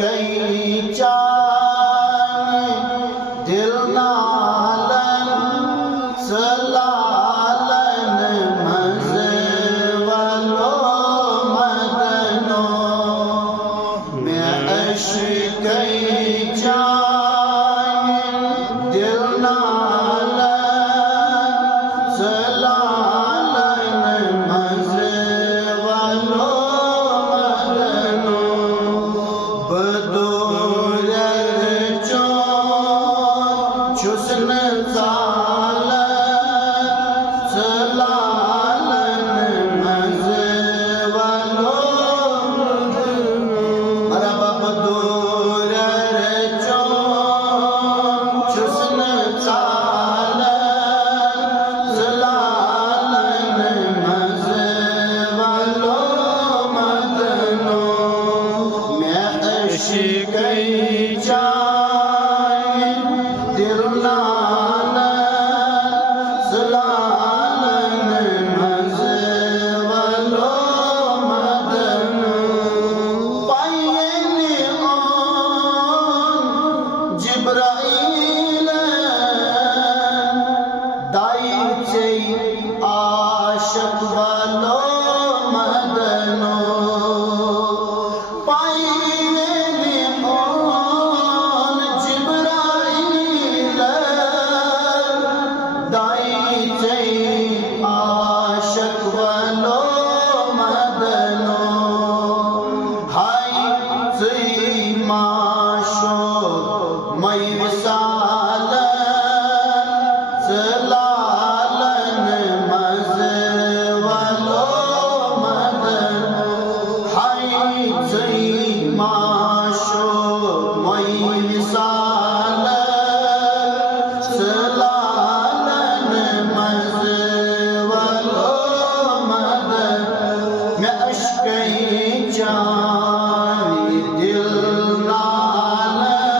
कई चान दिल नालन सलालन मज़े वालो मदनो मैं अश्क चान दिल नालन सलालन मज़े वालो चुस्न ज़ालन सलालन मज़े वालो मरहबा बदूर चुस्न ज़ालन सलालन मज़े वालो मदनो मैं अश्क दिल नालन सलालन मज़े वालो मदनो पायने ओन जिब्राईल दाई चे आशिक वालो मदनो आशिक वालो मदनो हाय ज़ई माशो मई विसालन सलालन मज़े वालो मदनो हाय ज़ई माशो मई विसालन सलालन मज़े मैं अश्क चान दिल नालन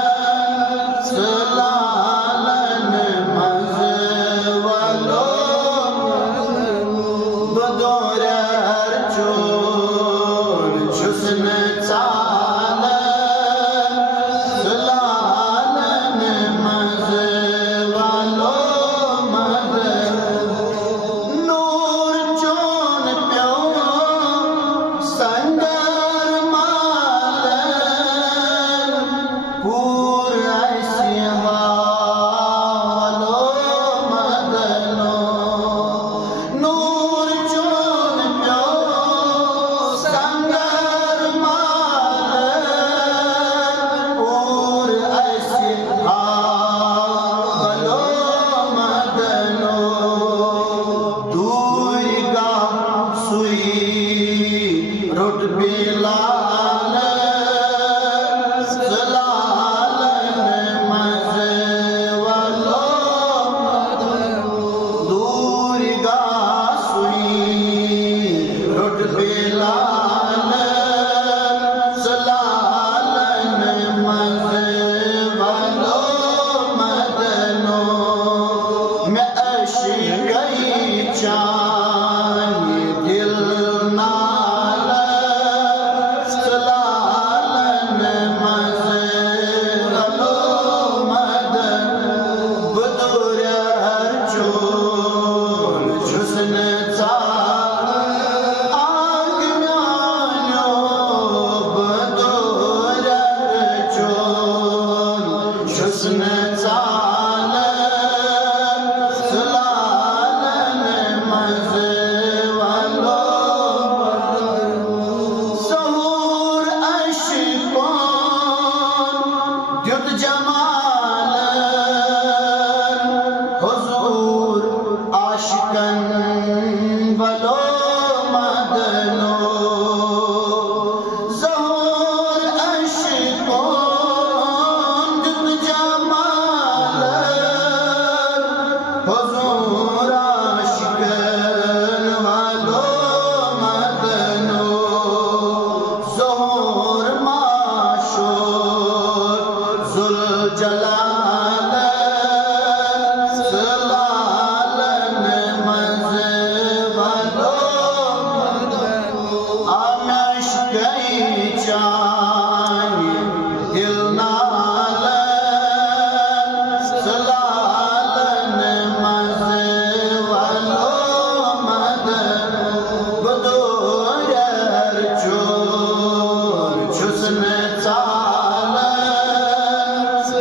छुस्न चालन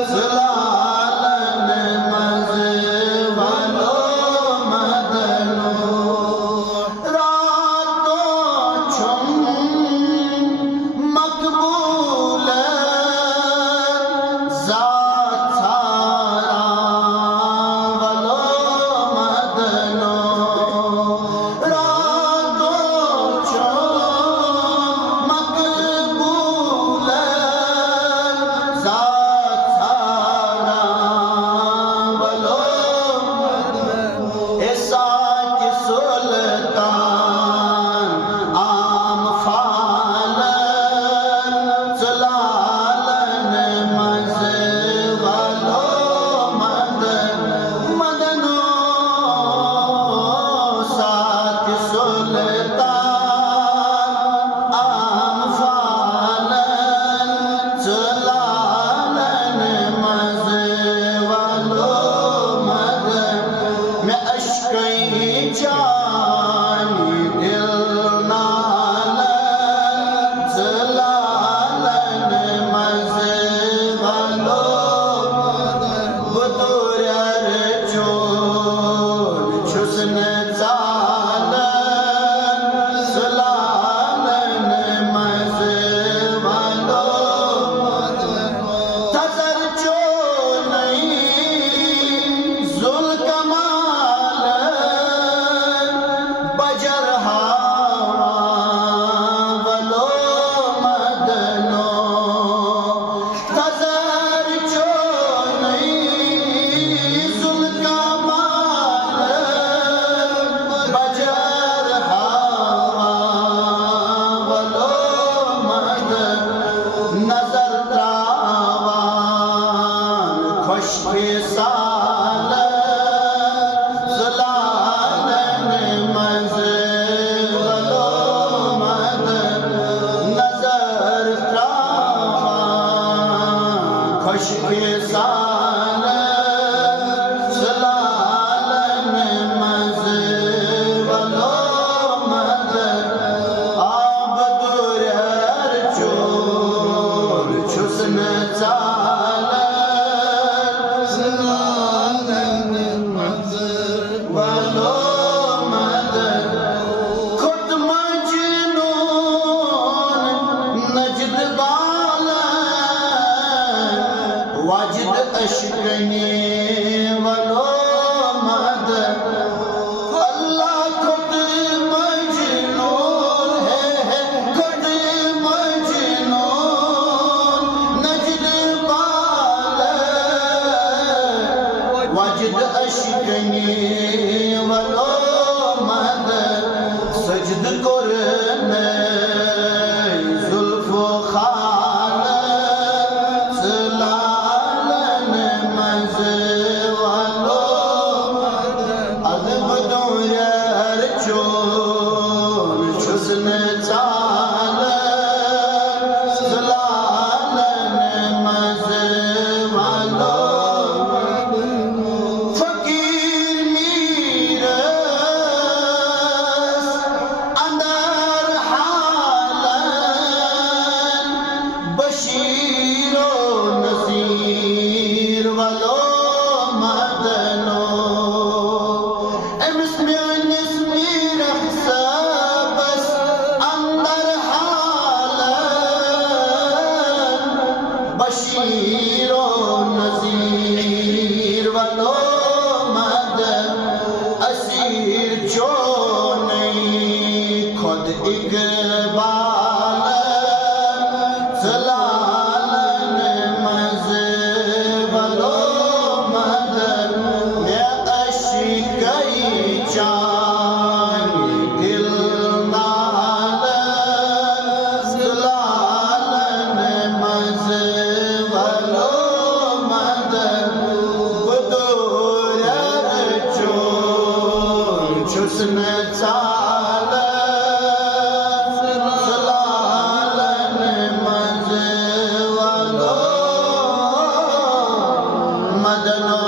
ज़लालन मज़ वालो मदनो रातों छुम मकबूल ज़ात सारा वालो मदनो रातों छुम मकबूल ज़ात सारा वालो मदनो ऐसा कि सुल्तान आम फालन ज़लालन मज़ वालो मदनो साथ सुल्तान आम फालन ज़लालन मज़ वालो मैं अश्क़-ए जानी दिल नालन ज़लालन मज़ वालो बुदुर चोल छुस्न चालन ज़लालन मज़ वालो तज़र चो नहीं ज़ुल कमाल बजर हवा वालो मदनो तज़र चो नहीं ज़ुल कमाल बजर हवा वालो नजर त्रावान खुशके साल ज़लालन मज़ वालो नजर त्रावान खुशके साल ज़लालन मज़ वालो आब दुर चोल छुस्न चालन ज़लालन मज़ वालो खुद मजनून नजद बालन वाजिद अश्कनी वालो अल्लाह खुद मजनून है खुद मजनून नजद बालन वाजिद अश्कनी वालो सजद कुरने ज़ुल्फ़ो खाल ज़लालन मज़ वालो अदब दूर चोल छुस्न चालन ज़लालन मज़ वालो फ़कीर मीरस अंदर हालन बशीरो नज़ीर वालो मदनो एमिस मीर सबस अंदर हालन बशीरो नज़ीर वालो असीर जो नहीं खुद इकबाल ज़लालन मज़ वालो मैं अश्क़-ए जानी दिल नालन ज़लालन मज़ वालो बुदुर चोल छुस्न चालन ज़लालन मज़ वालो मदनो